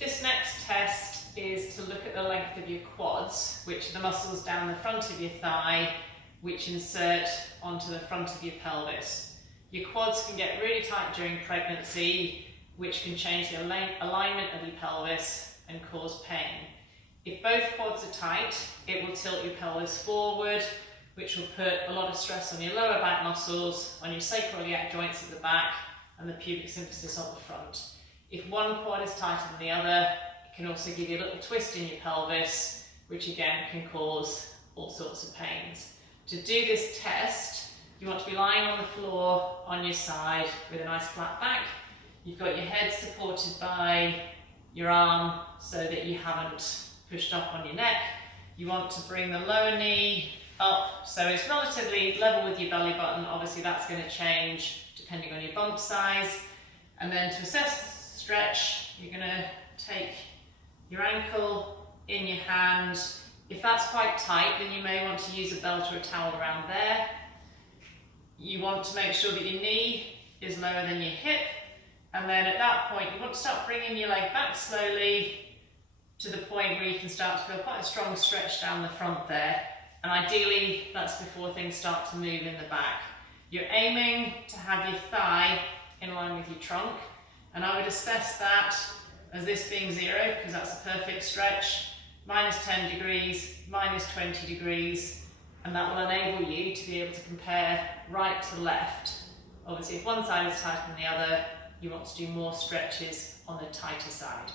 This next test is to look at the length of your quads, which are the muscles down the front of your thigh, which insert onto the front of your pelvis. Your quads can get really tight during pregnancy, which can change the alignment of your pelvis and cause pain. If both quads are tight, it will tilt your pelvis forward, which will put a lot of stress on your lower back muscles, on your sacroiliac joints at the back, and the pubic symphysis on the front. If one quad is tighter than the other, it can also give you a little twist in your pelvis, which again can cause all sorts of pains. To do this test, you want to be lying on the floor on your side with a nice flat back. You've got your head supported by your arm so that you haven't pushed up on your neck. You want to bring the lower knee up so it's relatively level with your belly button. Obviously that's going to change depending on your bump size. And then to assess the stretch, you're going to take your ankle in your hand. If that's quite tight, then you may want to use a belt or a towel around there. You want to make sure that your knee is lower than your hip. And then at that point, you want to start bringing your leg back slowly to the point where you can start to feel quite a strong stretch down the front there. And ideally, that's before things start to move in the back. You're aiming to have your thigh in line with your trunk. And I would assess that as this being 0, because that's a perfect stretch, minus 10 degrees, minus 20 degrees, and that will enable you to be able to compare right to left. Obviously, if one side is tighter than the other, you want to do more stretches on the tighter side.